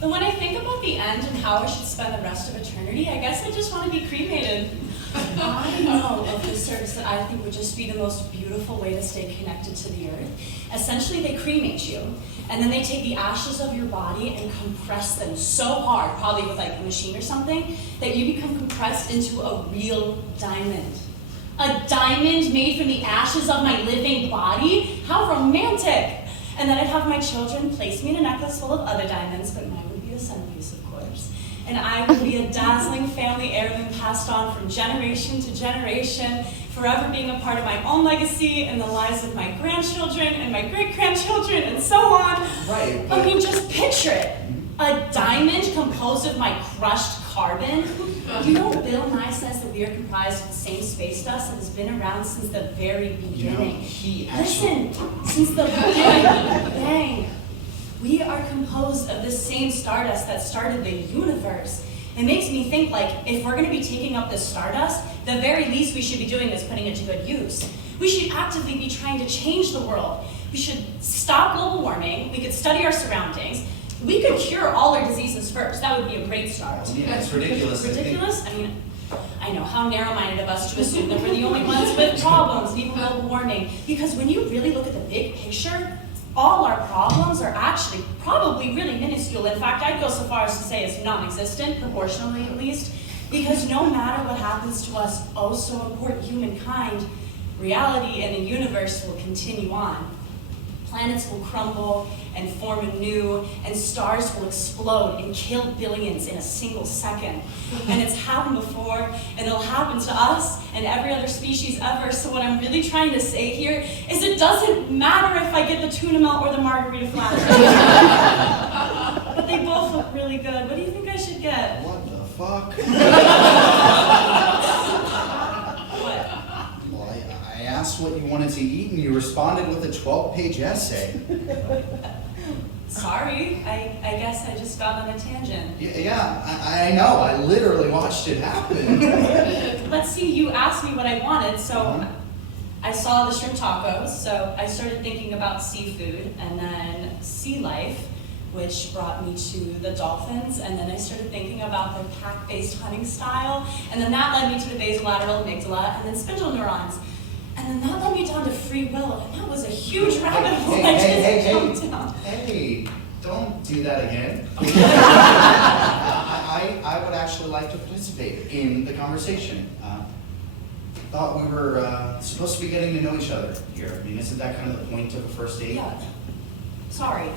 And when I think about the end and how I should spend the rest of eternity, I guess I just want to be cremated. I know of this service that I think would just be the most beautiful way to stay connected to the earth. Essentially, they cremate you, and then they take the ashes of your body and compress them so hard, probably with like a machine or something, that you become compressed into a real diamond. A diamond made from the ashes of my living body? How romantic! And then I'd have my children place me in a necklace full of other diamonds, but mine would be the centerpiece, of course. And I would be a dazzling family heirloom passed on from generation to generation, forever being a part of my own legacy and the lives of my grandchildren and my great-grandchildren and so on. Right. I mean, just picture it. A diamond composed of my crushed carbon. You know, Bill Nye says that we are comprised of the same space dust that has been around since the very beginning. Listen, since the Big Bang. We are composed of the same stardust that started the universe. It makes me think, like, if we're gonna be taking up this stardust, the very least we should be doing is putting it to good use. We should actively be trying to change the world. We should stop global warming. We could study our surroundings. We could cure all our diseases first. That would be a great start. Yeah, it's ridiculous. Ridiculous? I mean, I know, how narrow-minded of us to assume that we're the only ones with problems, even global warming. Because when you really look at the big picture, all our problems are actually probably really minuscule. In fact, I'd go so far as to say it's non-existent, proportionally at least, because no matter what happens to us, oh so important humankind, reality and the universe will continue on. Planets will crumble and form anew, and stars will explode and kill billions in a single second. And it's happened before, and it'll happen to us and every other species ever. So what I'm really trying to say here is it doesn't matter if I get the tuna melt or the margarita flash. But they both look really good. What do you think I should get? What the fuck? What? Well, I asked what you wanted to eat, and you responded with a 12-page essay. Sorry, I guess I just got on a tangent. Yeah, I know. I literally watched it happen. Let's see, you asked me what I wanted, so I saw the shrimp tacos, so I started thinking about seafood, and then sea life, which brought me to the dolphins, and then I started thinking about their pack-based hunting style, and then that led me to the basolateral amygdala, and then spindle neurons. And then that led me down to free will, and that was a huge rabbit hole. Hey, don't do that again. I would actually like to participate in the conversation. Thought we were supposed to be getting to know each other here. I mean, isn't that kind of the point of a first date? Yeah. Sorry.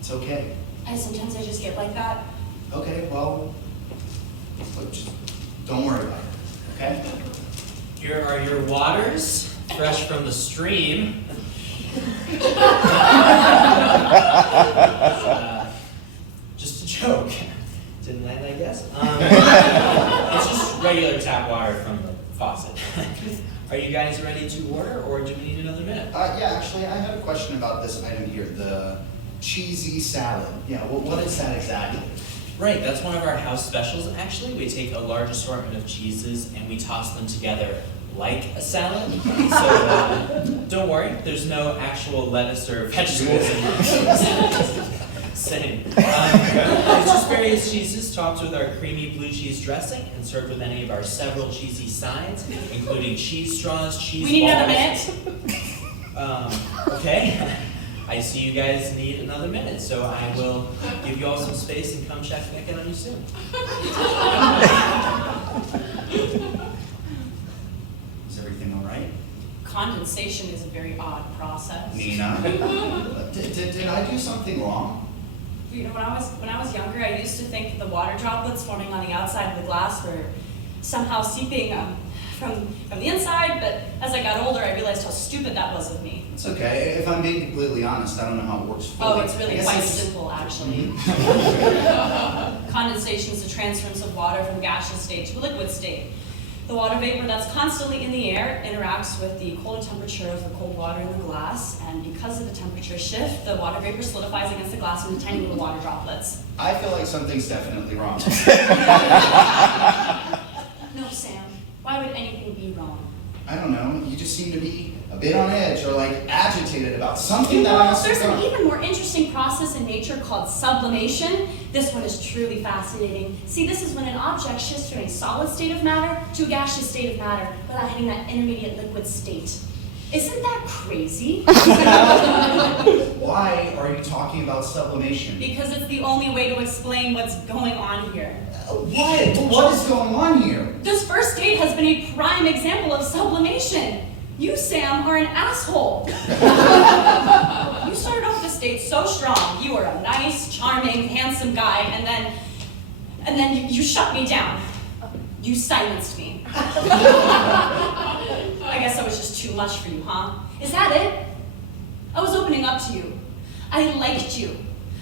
It's okay. Sometimes I just get like that. Okay, well, just don't worry about it, okay? Here are your waters, fresh from the stream. Just a joke. Didn't land, I guess. It's just regular tap water from the faucet. Are you guys ready to order, or do we need another minute? Yeah, actually, I had a question about this item here, the cheesy salad. Yeah, what is that exactly? Right, that's one of our house specials, actually. We take a large assortment of cheeses and we toss them together like a salad. So don't worry, there's no actual lettuce or vegetables in it. Same. It's just various cheeses topped with our creamy blue cheese dressing and served with any of our several cheesy sides, including cheese straws, cheese balls. We need another minute. Okay. I see you guys need another minute, so I will give you all some space and come check back in on you soon. Is everything all right? Condensation is a very odd process. Nina, did I do something wrong? You know, when I was younger, I used to think that the water droplets forming on the outside of the glass were somehow seeping from the inside, but as I got older, I realized how stupid that was of me. It's okay. If I'm being completely honest, I don't know how it works fully. Oh, it's really quite simple, actually. Condensation is the transference of water from gaseous state to a liquid state. The water vapor that's constantly in the air interacts with the colder temperature of the cold water in the glass, and because of the temperature shift, the water vapor solidifies against the glass into tiny little water droplets. I feel like something's definitely wrong. No, Sam. Why would anything be wrong? I don't know. You just seem to be a bit on edge or like agitated about something that I Well, must have there's an done. even more interesting process in nature called sublimation. This one is truly fascinating. See, this is when an object shifts from a solid state of matter to a gaseous state of matter without hitting that intermediate liquid state. Isn't that crazy? Why are you talking about sublimation? Because it's the only way to explain what's going on here. What? What is going on here? This first date has been a prime example of sublimation. You, Sam, are an asshole. You started off this date so strong. You were a nice, charming, handsome guy, and then you shut me down. You silenced me. I guess I was just too much for you, huh? Is that it? I was opening up to you. I liked you.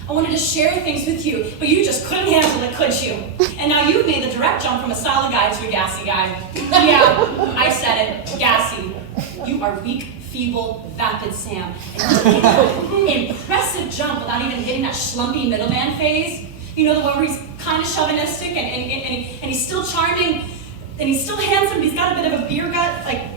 I wanted to share things with you, but you just couldn't handle it, could you? And now you've made the direct jump from a solid guy to a gassy guy. Yeah, I said it, gassy. You are weak, feeble, vapid Sam. And you made that impressive jump without even hitting that schlumpy middleman phase. You know, the one where he's kind of chauvinistic and he's still charming and he's still handsome, but he's got a bit of a beer gut, like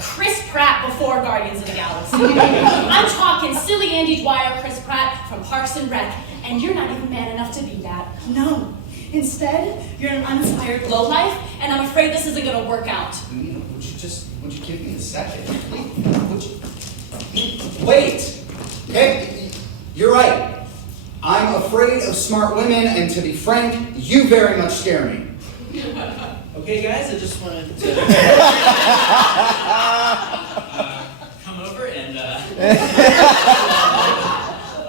Chris Pratt before Guardians of the Galaxy. I'm talking silly Andy Dwyer, Chris Pratt from Parks and Rec, and you're not even man enough to be that. No. Instead, you're an uninspired lowlife, and I'm afraid this isn't gonna work out. Would you give me a second? Wait! Okay, you're right. I'm afraid of smart women, and to be frank, you very much scare me. Okay, guys, I just wanted to come over and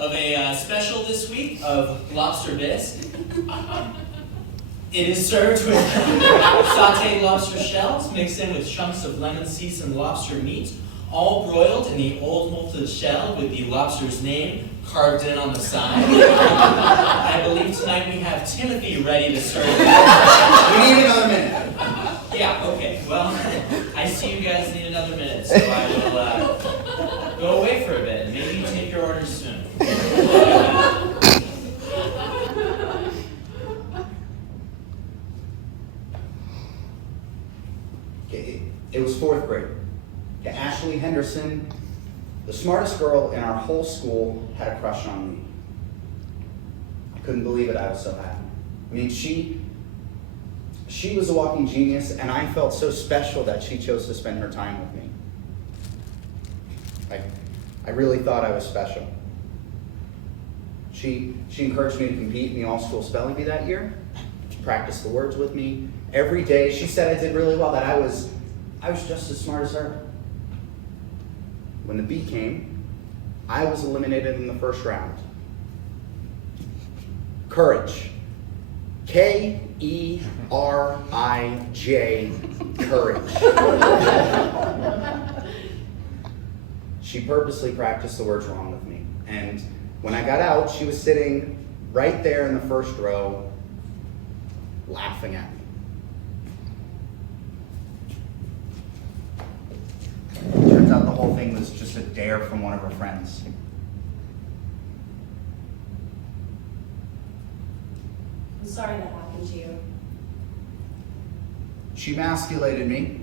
of a special this week of lobster bisque. It is served with sauteed lobster shells mixed in with chunks of lemon-seasoned lobster meat, all broiled in the old molted shell with the lobster's name carved in on the side. I believe tonight we have Timothy ready to serve. We need another minute. Yeah, okay. Well, I see you guys need another minute, so I will go away for a bit and maybe take your orders soon. It was fourth grade. Ashley Henderson, the smartest girl in our whole school, had a crush on me. I couldn't believe it. I was so happy. I mean, she was a walking genius, and I felt so special that she chose to spend her time with me. I really thought I was special. She encouraged me to compete in the all-school spelling bee that year. She practiced the words with me every day. She said I did really well, that I was just as smart as her. When the bee came, I was eliminated in the first round. Courage. K-E-R-I-J. Courage. She purposely practiced the words wrong with me. And when I got out, she was sitting right there in the first row, laughing at me. Turns out the whole thing was just a dare from one of her friends. I'm sorry that happened to you. She emasculated me,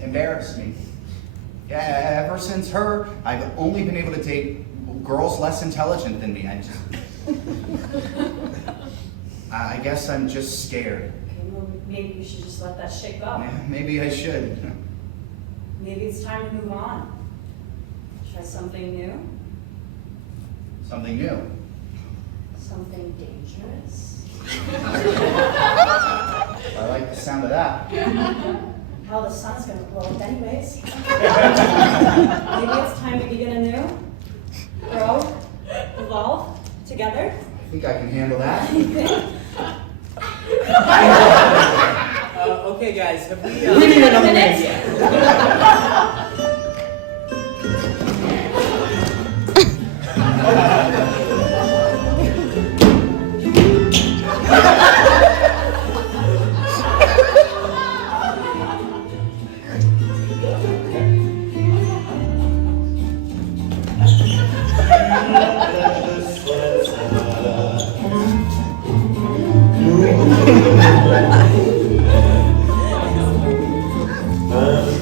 embarrassed me. Yeah, ever since her, I've only been able to date girls less intelligent than me. I guess I'm just scared. Okay, well, maybe you should just let that shit go. Yeah, maybe I should. Maybe it's time to move on. Try something new. Something new. Something dangerous. I like the sound of that. How the sun's gonna blow up anyways. Maybe it's time to begin anew. Grow. Evolve. Together. I think I can handle that. Okay, guys, have we... We need another minute. Yeah.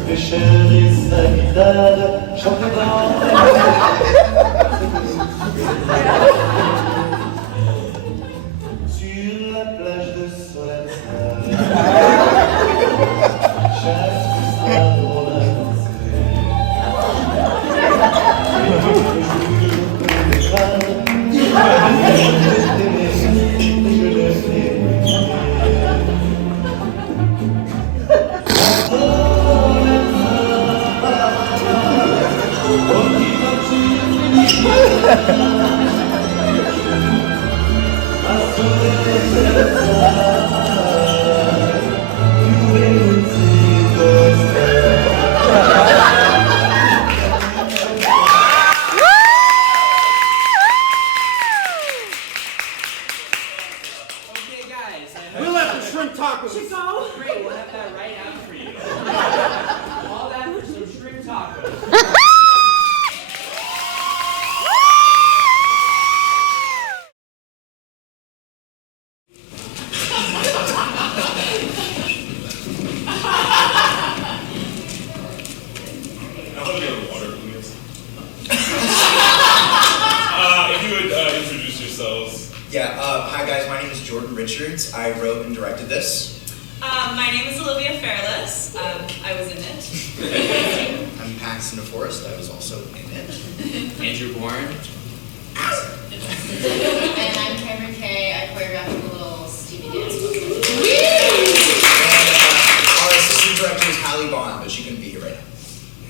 Ambition is stade, chanter dans sur la plage de Soleil. Chaque soir on a dansé. We'll have the shrimp tacos. Chico? Great, we'll have that right out for you. All that for some shrimp tacos. If you would introduce yourselves. Yeah, hi guys, my name is Jordan Richards. I wrote and directed this. My name is Olivia Fairless. I was in it. I'm Paxton DeForest. I was also in it. Andrew Bourne. And I'm Cameron Kay. I choreographed a little Stevie dance. And our assistant director is Hallie, but she couldn't be here right now.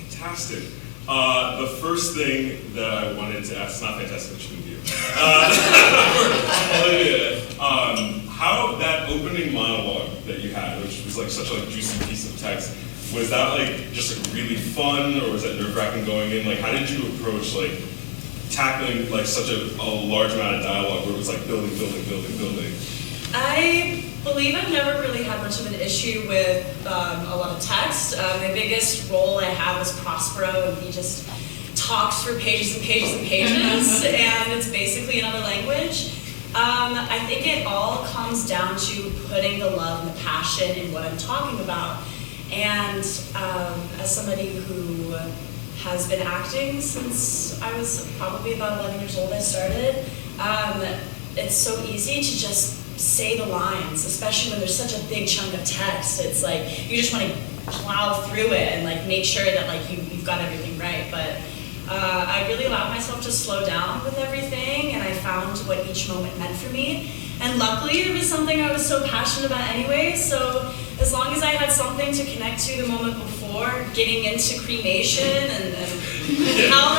Fantastic. The first thing that I wanted to ask, it's not fantastic, but she couldn't be here. Olivia, how that opening monologue that you had, which was like such a juicy piece of text, was that like just like really fun, or was that nerve-wracking going in? Like, how did you approach like tackling like such a large amount of dialogue where it was like building? I believe I've never really had much of an issue with a lot of text. My biggest role I have is Prospero, and he just talks for pages and pages and pages, and it's basically another language. I think it all comes down to putting the love and the passion in what I'm talking about. And as somebody who has been acting since I was probably about 11 years old, I started, it's so easy to just say the lines, especially when there's such a big chunk of text. It's like you just want to plow through it and like make sure that like you've got everything right. But I really allowed myself to slow down with everything, and I found what each moment meant for me. And luckily, it was something I was so passionate about anyway, so as long as I had something to connect to the moment before, getting into cremation and how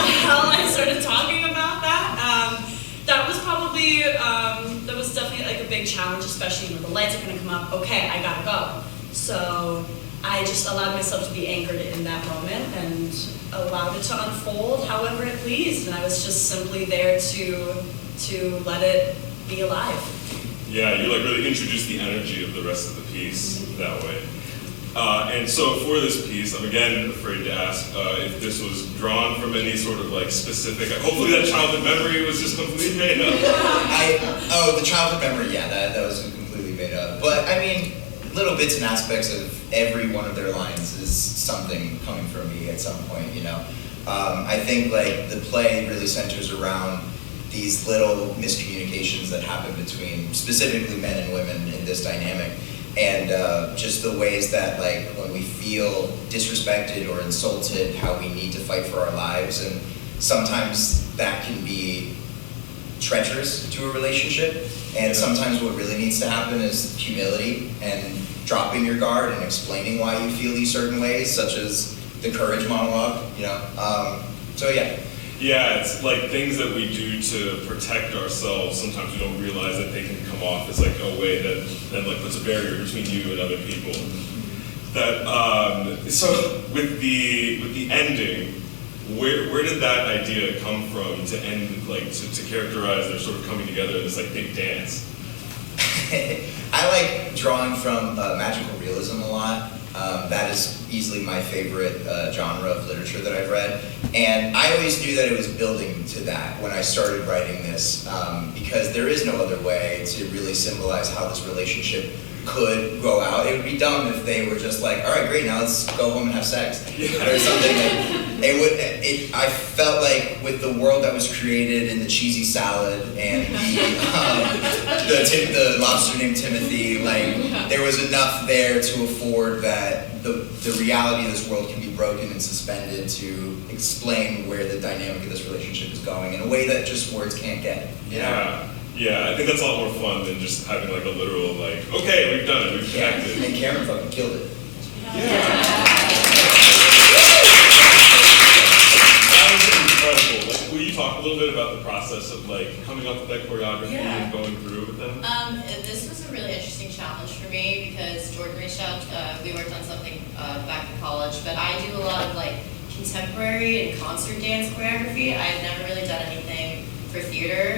I started talking about that, that was probably, that was definitely like a big challenge, especially when the lights are gonna come up, okay, I gotta go. So I just allowed myself to be anchored in that moment and allowed it to unfold however it pleased, and I was just simply there to let it be alive. Yeah, you like really introduced the energy of the rest of the piece that way. And so for this piece, I'm again afraid to ask if this was drawn from any sort of like specific, hopefully that childhood memory was just completely made up. The childhood memory, yeah, that was completely made up. But I mean, little bits and aspects of every one of their lines is something coming from me at some point, you know. I think like the play really centers around these little miscommunications that happen between specifically men and women in this dynamic, and just the ways that like when we feel disrespected or insulted, how we need to fight for our lives, and sometimes that can be treacherous to a relationship, and sometimes what really needs to happen is humility and dropping your guard and explaining why you feel these certain ways, such as the courage monologue, you know. So yeah. Yeah, it's like things that we do to protect ourselves. Sometimes we don't realize that they can come off as like a way that like puts a barrier between you and other people. That so with the ending, where did that idea come from to end like to characterize their sort of coming together in this like big dance? I like drawing from magical realism a lot. That is easily my favorite genre of literature that I've read. And I always knew that it was building to that when I started writing this, because there is no other way to really symbolize how this relationship could go out. It would be dumb if they were just like, all right, great, now let's go home and have sex or something. I felt like with the world that was created in the cheesy salad and the lobster named Timothy, like there was enough there to afford that the reality of this world can be broken and suspended to explain where the dynamic of this relationship is going in a way that just words can't get. You know? Yeah, I think that's a lot more fun than just having like a literal like, okay, we've done it, we've connected. And Cameron fucking killed it. That was incredible. Like, will you talk a little bit about the process of like coming up with that choreography and going through with them? This was a really interesting challenge for me because Jordan reached out. We worked on something back in college, but I do a lot of like contemporary and concert dance choreography. I've never really done anything for theater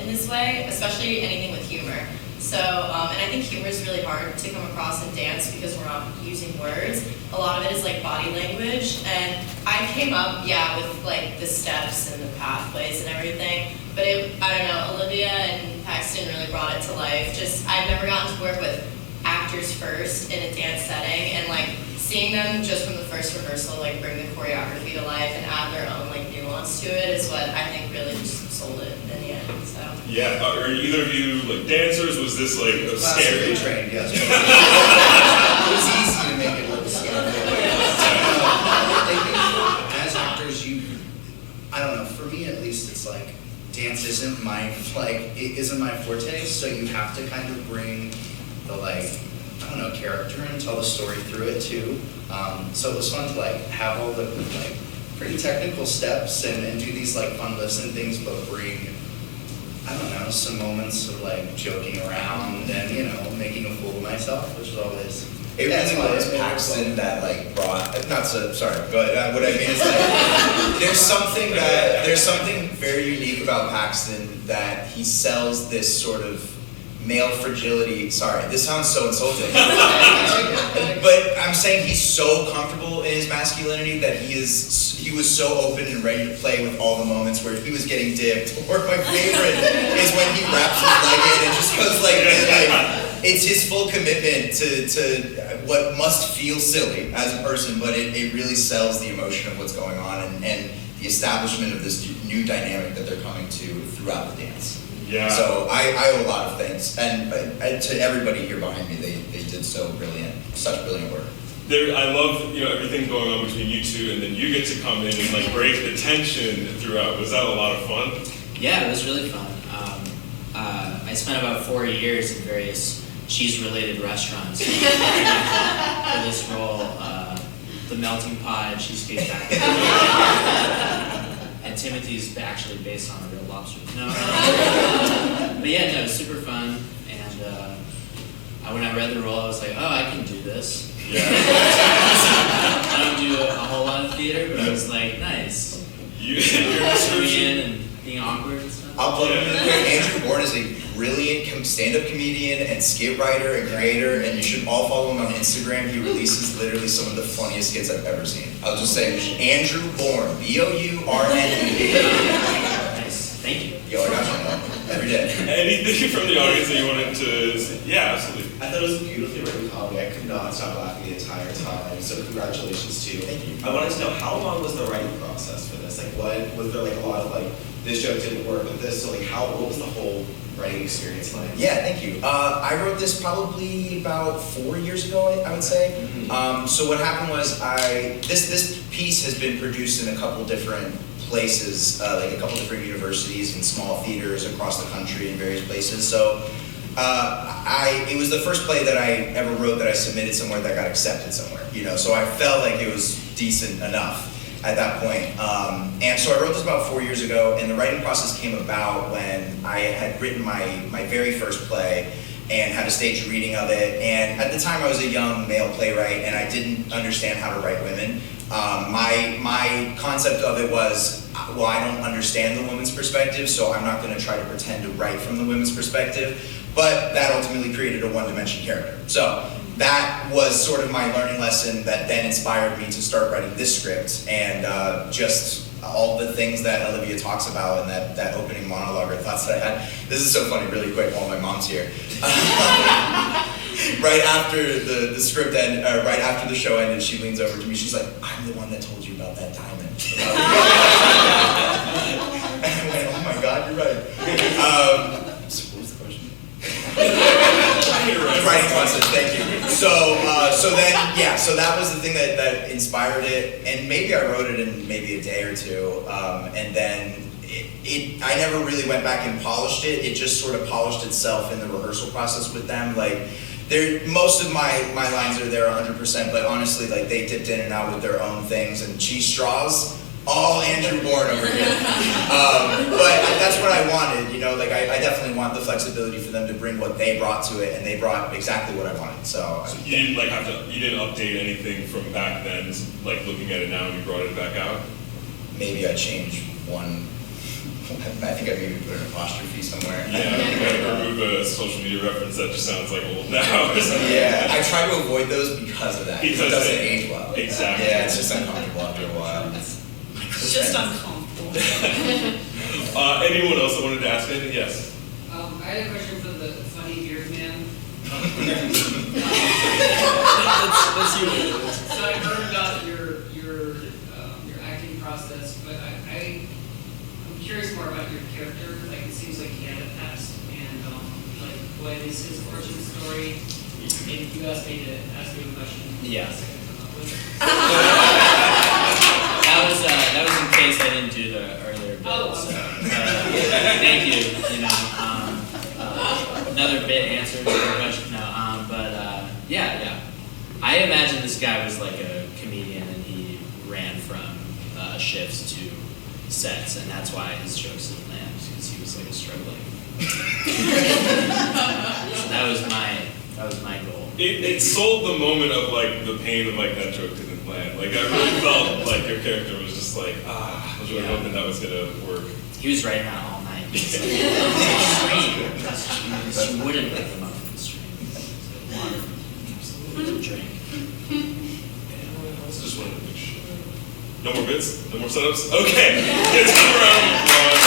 in this way, especially anything with humor. So, and I think humor is really hard to come across in dance because we're not using words. A lot of it is like body language, and I came up, with like the steps and the pathways and everything, but I don't know, Olivia and Paxton really brought it to life. I've never gotten to work with actors first in a dance setting, and like seeing them just from the first rehearsal, like bring the choreography to life and add their own like nuance to it is what I think really just sold it in the end. So. Yeah, are either of you like dancers? Was this like a scary? Trained, yes. It was easy to make it look scary. As actors, I don't know, for me at least, it's like, dance isn't it isn't my forte, so you have to kind of bring the character and tell the story through it too. So it was fun to like have all the like pretty technical steps and do these like fun lifts and things, but bring, I don't know, some moments of like joking around and making a fool of myself, which is always. It really was Paxton that like brought. Sorry, but what I mean is like there's something very unique about Paxton that he sells this sort of male fragility. Sorry, this sounds so insulting. But I'm saying he's so comfortable in his masculinity that he was so open and ready to play with all the moments where he was getting dipped. Or my favorite is when he wraps his leg in and just goes like it's his full commitment to what must feel silly as a person, but it really sells the emotion of what's going on and the establishment of this new dynamic that they're coming to throughout the dance. Yeah. So I owe a lot of things, and to everybody here behind me, they did such brilliant work. I love everything going on between you two, and then you get to come in and like break the tension throughout. Was that a lot of fun? Yeah, it was really fun. I spent about 4 years in various cheese-related restaurants for this role. The Melting Pot, Cheesecake Factory. And Timothy's actually based on a real lobster. No. But yeah, no, it was super fun. And when I read the role, I was like, oh, I can do this. Yeah. I don't do a whole lot of theater, but I was like, nice. You're Coming in and being awkward and stuff. I'll plug him really quick. Andrew Bourne is a brilliant stand-up comedian and skit writer and creator, and you should all follow him on Instagram. He releases literally some of the funniest skits I've ever seen. I'll just say, Andrew Bourne, Bourne. Nice, thank you. Yo, I got you now. Every day. Anything from the audience that you wanted to say? Yeah, absolutely. I thought it was a beautifully written comedy. I could not stop laughing the entire time. So congratulations to you. Thank you. I wanted to know, how long was the writing process for this? Like, what was there like a lot of like, this joke didn't work with this? So like, what was the whole writing experience like? Yeah, thank you. I wrote this probably about 4 years ago, I would say. Mm-hmm. So what happened was this piece has been produced in a couple different places, like a couple different universities and small theaters across the country in various places. So it was the first play that I ever wrote that I submitted somewhere that got accepted somewhere, so I felt like it was decent enough at that point. And so I wrote this about 4 years ago, and the writing process came about when I had written my very first play and had a stage reading of it. And at the time I was a young male playwright and I didn't understand how to write women. My concept of it was, well, I don't understand the woman's perspective, so I'm not going to try to pretend to write from the women's perspective. But that ultimately created a one-dimension character. So that was sort of my learning lesson that then inspired me to start writing this script, and just all the things that Olivia talks about in that opening monologue or thoughts that I had. This is so funny, really quick while my mom's here. right after the script end, right after the show ended, she leans over to me. She's like, "I'm the one that told you about that diamond." And I went, "Oh my God, you're right." So what was the question? Writing process. Thank you. So that was the thing that inspired it, and maybe I wrote it in maybe a day or two, and then. I never really went back and polished it. It just sort of polished itself in the rehearsal process with them. Like, most of my lines are there 100%, but honestly, like, they dipped in and out with their own things. And cheese straws, all Andrew Bourne over here. But that's what I wanted, you know. Like, I definitely want the flexibility for them to bring what they brought to it, and they brought exactly what I wanted. So you didn't like you didn't update anything from back then, like looking at it now and you brought it back out. Maybe I changed one. I think I maybe put an apostrophe somewhere. Yeah, like remove a social media reference that just sounds like old now. Yeah, I try to avoid those because of that. Because it doesn't age well. Exactly. Yeah, it's just uncomfortable after a while. It's just uncomfortable. Anyone else that wanted to ask anything? Yes. I had a question for the funny beard man. Let's hear it. So I heard about your acting process, but I'm curious more about your character. Like, it seems like he had a past, and like, what is his origin story? Maybe you asked me to ask you a question. Yeah. I can come up with. That was in case I didn't do the earlier bit. Oh, so, okay. thank you. You know, another bit answer to your question. No, yeah. I imagine this guy was like a comedian, and he ran from shifts to sets, and that's why his jokes didn't land, because he was like struggling. So that was my goal. It sold the moment of like the pain of like that joke didn't land. Like I really felt like your character was just like, I was really hoping that was gonna work. He was writing that all night. He wouldn't let them up from the stream. Water. Absolutely. Drink. Let's just want to make sure. No more bits? No more setups? Okay. It's around.